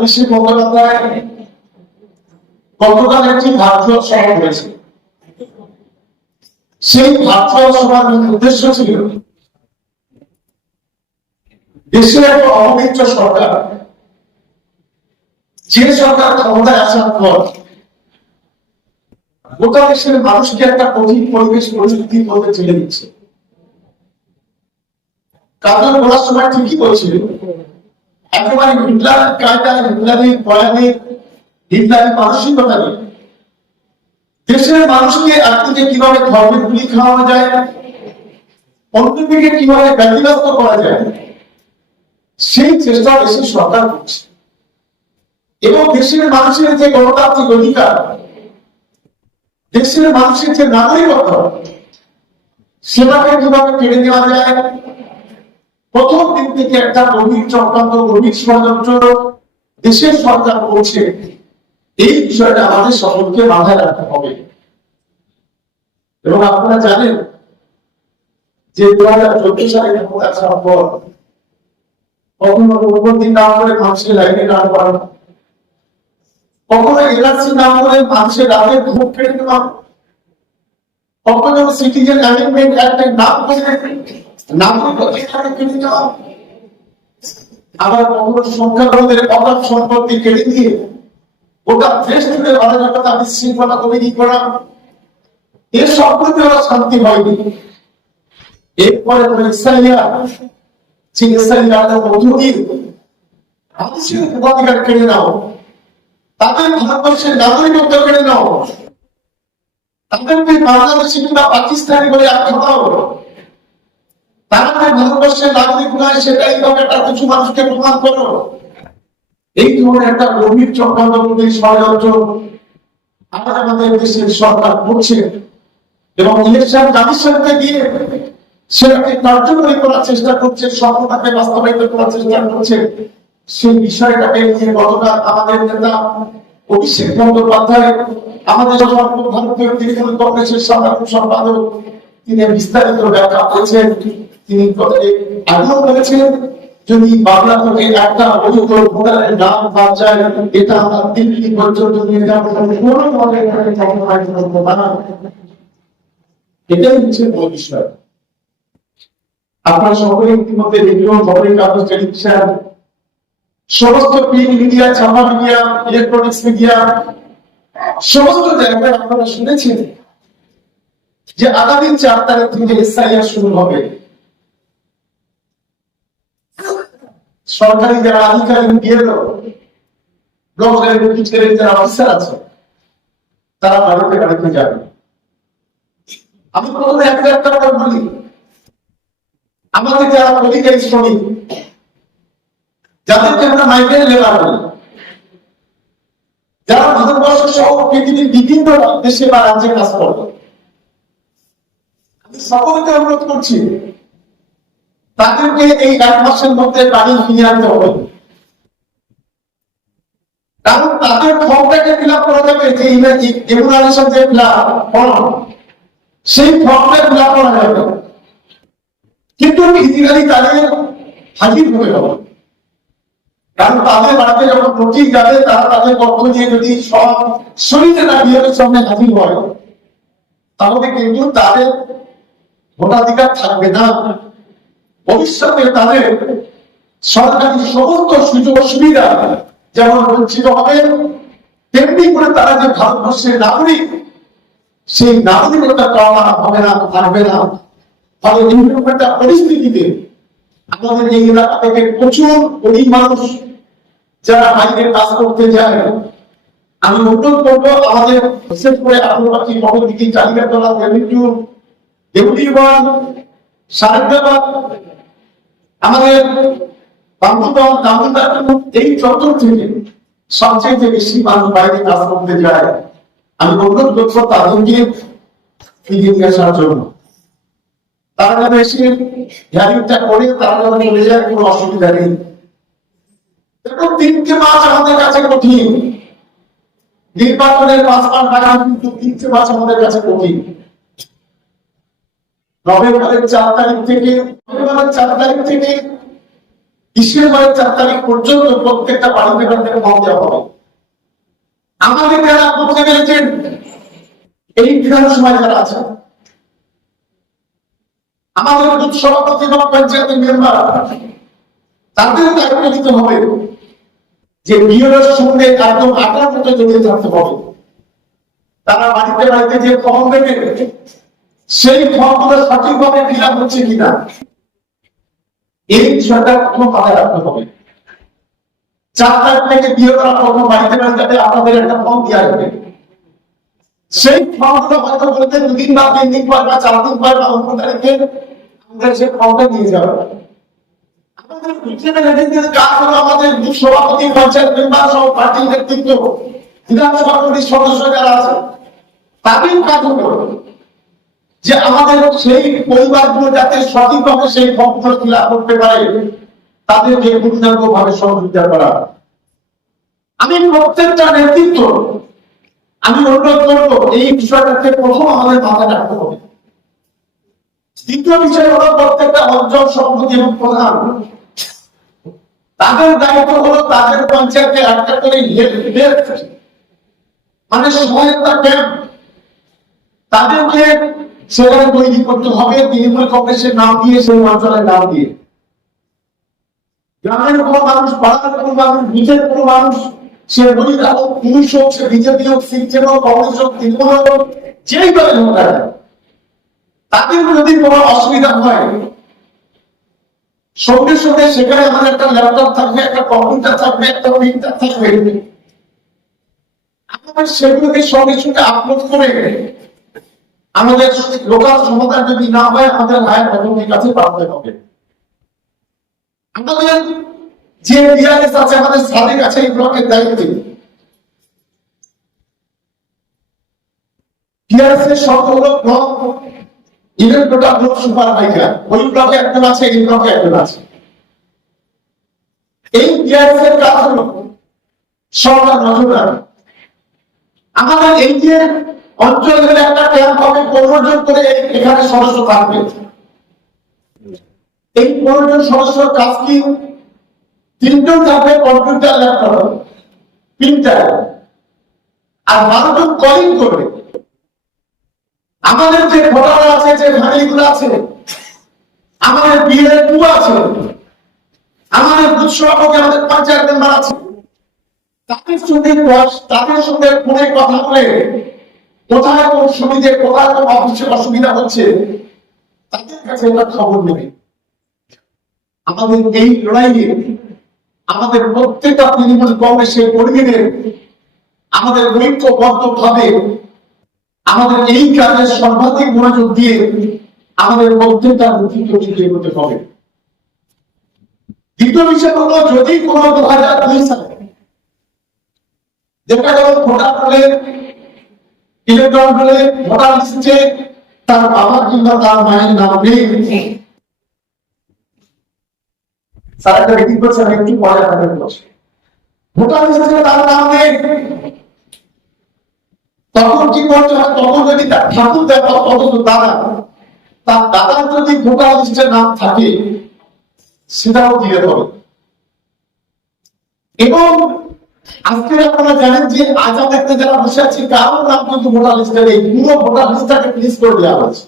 কৃষি গতকাল একটি সভা করেছে সেই সভার উদ্দেশ্য ছিল দেশের সরকার, যে সরকার ক্ষমতায় আসার পর গোটা দেশের মানুষকে একটা কঠিন পরিবেশ পরিস্থিতি মধ্যে ঠেলে দিচ্ছে। কাজল বলার সময় ঠিকই বলছিল একেবারে হিটলার কায়দায় হিটলারের বয়ানে হিটলারের মানসিকতা নিয়ে। দেশের মানুষকে একদিকে কীভাবে ধর্মের গুলি খাওয়ানো যায়, অন্যদিকে কীভাবে ব্যতিব্যস্ত করা যায়, সেই চেষ্টা দেশের সরকার করছে। এবং দেশের মানুষের যে গণতান্ত্রিক অধিকার, দেশের মানুষের যে নাগরিকত্ব সেটাকে কীভাবে কেড়ে নেওয়া যায় প্রথম দিন থেকে একটা গভীর চক্রান্ত, গভীর ষড়যন্ত্র দেশের সরকার করছে। এই বিষয়টা আমাদের সকলকে মাথায় রাখতে হবে। এবং আপনারা জানেন যে দু হাজার চোদ্দ সালে আসার পর কখনো উপলব্ধি নাম করে মানুষের লাইনে দাঁড় করানো কখনো এলআরসি নাম করে মানুষের রাতে ভোট কেড়ে নেওয়া কখনো সিটিজেন অ্যামেন্ডমেন্ট অ্যাক্টের নাম করে সম্পত্তি দিয়ে ওরা শান্তি হয়নি। এরপরে দিয়ে অধিকার কেড়ে নাও, তাদের ভারতবর্ষের নাগরিকত্ব কেড়ে নাও, তাদেরকে বাংলাদেশি কিংবা পাকিস্তানি বলে আখ্যা দাও তারা যে ভারতবর্ষের নাগরিক নয় সেটাই কিছু মানুষকে প্রমাণ করো এই ধরনের একটা গভীর ষড়যন্ত্র আমাদের দেশের সরকার করছে। এবং ইলেকশন কমিশনকে দিয়ে সেটাকে কার্যকরী করার চেষ্টা করছে স্বপ্নটাকে বাস্তবায়িত করার চেষ্টা করছে। সেই বিষয়টাকে নিয়ে গতকাল আমাদের নেতা অভিষেক বন্দ্যোপাধ্যায়, আমাদের সর্বভারতীয় তৃণমূল কংগ্রেসের সাধারণ সম্পাদক, তিনি বিস্তারিত ব্যাখ্যা করেছেন তিনি আগেও বলেছেন যদি বাংলা থেকে একটা অযোগ্য ভোটারের নাম যায়, এটা দিল্লি পর্যন্ত নিয়ে যাব কোনো মনে এটাই হচ্ছে বিষয়। আপনারা সকলে ইতিমধ্যে রেডিও খবরের কাগজ টেলিভিশন সমস্ত প্রিন্ট মিডিয়া, ছাপা মিডিয়া ইলেকট্রনিক্স মিডিয়া, সমস্ত জায়গায় আপনারা শুনেছেন যে আগামী চার তারিখ থেকে এসআইআর শুরু হবে। সরকারি যারা আধিকারিক বিএলও ব্লক লেভেল টিচারের যারা অফিসার আছে, তারা বাড়িতে বাড়িতে যাবে। আমি প্রথমে একটা একটা করে বলি। আমাদের যারা অধিকারী শ্রমিক যাদেরকে আমরা মাইগ্রেন্ট লেবার বলি যারা ভারতবর্ষ সহ পৃথিবীর বিভিন্ন দেশে বা রাজ্যে কাজ করে, আমি সকলকে অনুরোধ করছি তাদেরকে এই এক মাসের মধ্যে বাড়ি ফিরিয়ে আনতে হবে। কারণ তাদের ফর্মটাকে ফিল আপ করা যাবে, যে ইংরেজি ইমিউনাইজেশন যে ফর্ম সেই ফর্মটা ফিল আপ করা যাবে। কিন্তু ফিজিক্যালি তাদের হাজির হতে হবে। কারণ তাদের বাড়িতে যখন নোটিশ যাবে, তারা তাদের পক্ষ দিয়ে যদি সব শরীরে না বিয়ের সামনে হাজির হয়, তাহলে কিন্তু তাদের ভোটাধিকার থাকবে না। ভবিষ্যতে তাদের সরকারি সমস্ত সুযোগ সুবিধা যেমন বঞ্চিত হবে, তেমনি করে তারা যে ভারতবর্ষের নাগরিক, সেই নাগরিকতা পাওয়া হবে না থাকবে না। ফলে এইরকম একটা পরিস্থিতিতে আমাদের এই এলাকা থেকে প্রচুর গরিব মানুষ যারা বাইরে কাজ করতে যায়। আমি অনুরোধ করব, আমাদের বিশেষ করে আদিবাসী ভগবতী চালিকাতলা দেবীটু দেবীগঞ্জ সারদাবাদ আমাদের এই চত্বর থেকে সবচেয়ে বেশি মানুষ বাইরে কাজ করতে যায়, আমি অনুরোধ তাদেরকে ফিরিয়ে নিয়ে আসার জন্য। তারা যেন এসে হিয়ারিংটা করে, তারা যেন চলে যায়, কোনো অসুবিধা নেই। তিনটে মাস আমাদের কাছে কঠিন। নির্বাচনের পাঁচ মাস টাকা কিন্তু তিনটে মাস আমাদের কাছে কঠিন। নভেম্বরের চার তারিখ থেকে নভেম্বরের চার তারিখ থেকে ডিসেম্বরের চার তারিখ পর্যন্ত প্রত্যেকটা বাড়িতে বাড়িতে দেওয়া হবে। আমাদের যারা বুঝতে পেরেছেন, এই বিধানসভায় যারা আছেন, আমাদের বুথ সভাপতি এবং পঞ্চায়েতের মেম্বার, তাদের দায়িত্ব নিতে হবে যে বিএলএর সঙ্গে একদম মতো জড়িয়ে থাকতে হবে। তারা বাড়িতে বাড়িতে যে ফর্ম দেবে সেই ফর্মগুলো সঠিকভাবে ফিল আপ হচ্ছে কিনা? এই বিষয়টা প্রথম মাথায় রাখতে হবে। চার তারিখ থেকে বিয়ে করা প্রথম বাড়িতে আপনাদের একটা ফর্ম সেই ফর্মটা হয়তো বলতে দুদিন বা তিন দিন পর বা চার দিন পর বা অন্য তারিখে আমাদের সেই ফর্মটা দিয়ে যাবে। আমাদের সভাপতি, পঞ্চায়েত মেম্বার সহ পার্টির নেতৃত্ব সদস্য যারা আছে, তাদের কাজ হলো যে আমাদের সেই পরিবারগুলো যাতে সঠিকভাবে সেই ফর্মগুলো ফিল করতে পারে, তাদেরকে পূর্ণাঙ্গ ভাবে সহযোগিতা করা। আমি প্রত্যেকটা নেতৃত্ব, আমি অনুরোধ করব, এই বিষয়টাকে প্রথম আমাদের মাথায় রাখতে হবে। দ্বিতীয় বিষয় হলো প্রত্যেকটা অঞ্চল সভাপতি এবং প্রধান। তাদের দায়িত্ব হলো তাদের পঞ্চায়েতে একটা করে মানে সহায়তা ক্যাম্প। তাদেরকে সেখানে তৈরি করতে হবে, তৃণমূল কংগ্রেসের নাম দিয়ে, সেই অঞ্চলের নাম দিয়ে। গ্রামের কোনো মানুষ, পাড়ার কোনো মানুষ, নিজের কোনো মানুষ, সে মহিলা হোক পুরুষ হোক, সে বিজেপি হোক, সিপিএম হোক, কংগ্রেস হোক, তৃণমূল হোক, যেই দলের হোক তাদের যদি কোনো অসুবিধা হয়, সঙ্গে সঙ্গে সেখানে আমার একটা ল্যাপটপ থাকবে, একটা কম্পিউটার থাকবে, একটা প্রিন্টার থাকবে। আমাদের সেগুলোকে সঙ্গে সঙ্গে আপলোড করে আমাদের লোকাল সমাধান যদি না হয়, আমাদের হায়ার অথরিটির কাছে পাঠাতে হবে। আমাদের যে ডিআরএস আছে, আমাদের সাদের কাছে এই ব্লকের দায়িত্ব। ডিআরএস এর হলো ব্লক ইলেকট্রোটা ব্লক সুপারভাইজার, ওই ব্লকে একজন আছে, এই ব্লকে একজন আছে। এই ডিআরএস এর কাজ হলো সরকার নজর রাখা। আমাদের এই যে অঞ্চলের একটা ক্যাম্প হবে, পনেরো জন করে এখানে সদস্য থাকবে। এই পনেরো জন সদস্যর কাজ কি? থাকবে কম্পিউটার ল্যাপটপ প্রিন্টার আর বারো জন কলিং করবে। আমাদের যে ভোটার আছে, যে ফ্যামিলিগুলো আছে, আমাদের বিয়ে টু আছে, আমাদের বুথ আমাদের পঞ্চায়েত মেম্বার আছে, তাদের সঙ্গে তাদের সঙ্গে ফোনে কথা বলে কোথায় কোন সুবিধে, কোথায় কোন অফিসে অসুবিধা হচ্ছে, তাদের কাছে একটা খবর নেবে। আমাদের এই লড়াইয়ে আমাদের প্রত্যেকটা তৃণমূল কংগ্রেসের কর্মীদের আমাদের ঐক্যবদ্ধ ভাবে আমাদের এই কাজে সর্বাধিক মনোযোগ দিয়ে আমাদের প্রত্যেকটা নেতৃত্ব টিকে হতে হবে। দ্বিতীয় বিষয় হলো, যদি কোনো দু হাজার দুই সালে যেটা গেল ভোটার ইলেকট্রন হলে ভোটার লিস্টে তার বাবা কিংবা তার মায়ের নাম নেই। স্যার, একটা করছে, আমি একটু পরে আপনাদের বলছি। ভোটার লিস্টে তার নাম নেই। তখন কি করতে হয় তখন যদি তার ঠাকুর দেয় তত দাদা, তার দাদার যদি ভোটার লিস্টের নাম থাকে, সেটাও দিয়ে হবে এবং আজকে আপনারা জানেন যে আজাদ একটা যারা বসে আছে কারোর নাম কিন্তু ভোটার লিস্টে নেই পুরো ভোটার লিস্টটাকে ফিনিশ করে দেওয়া হয়েছে।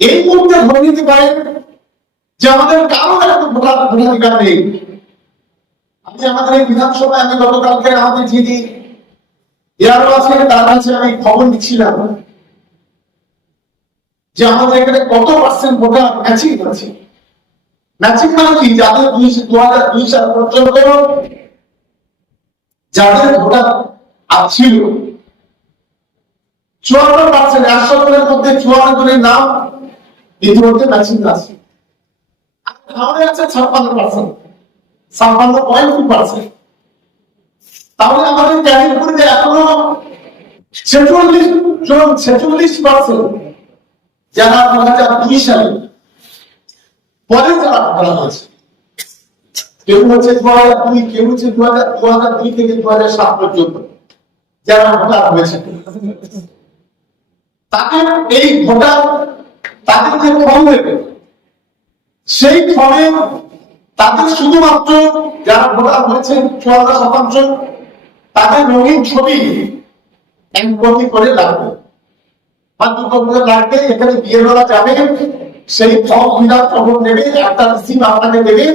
এই মুহূর্তে ধরে নিতে পারেন যে আমাদের কারোর একটা ভোটার ভোটাধিকার নেই। আমি আমাদের এই বিধানসভায় আমি গতকালকে আমাদের যিনি এয়ারও আছে, তার কাছে আমি খবর নিচ্ছিলাম যে আমাদের এখানে কত পার্সেন্ট ভোটার ম্যাচিং আছে। ম্যাচিং মানে কি? যাদের দুই দু হাজার দুই সাল পর্যন্ত যাদের ভোটার ছিল চুয়ান্ন পার্সেন্ট, একশো জনের মধ্যে চুয়ান্ন জনের নাম ইতিমধ্যে ম্যাচিং আছে। তাহলে আছে ছাপ্পান্ন পার্সেন্ট, ছাপ্পান্ন পয়েন্ট টু পার্সেন্ট। তাহলে আমাদের ক্যালিফোর্নিয়াতে এখনও ছেচল্লিশ জন, ছেচল্লিশ পার্সেন্ট যারা দু হাজার দুই সালে পরে যারা ভোটার হয়েছে। কেউ হচ্ছে দু হাজার দুই, কেউ হচ্ছে দু হাজার দু হাজার দুই থেকে দু হাজার সাত পর্যন্ত। যারা ভোটার হয়েছে। এই ভোটার তাদের যে ফর্ম দেবে, সেই ফর্মে তাদের শুধুমাত্র যারা ভোটার হয়েছেন চুয়ান্ন শতাংশ, তাদের রঙিন ছবি এক করে লাগবে। বা দু করে লাগবে, এখানে বিয়ে করা যাবে, সেই ফর্ম ফিল নেবে, একটা সিম আপনাকে দেবে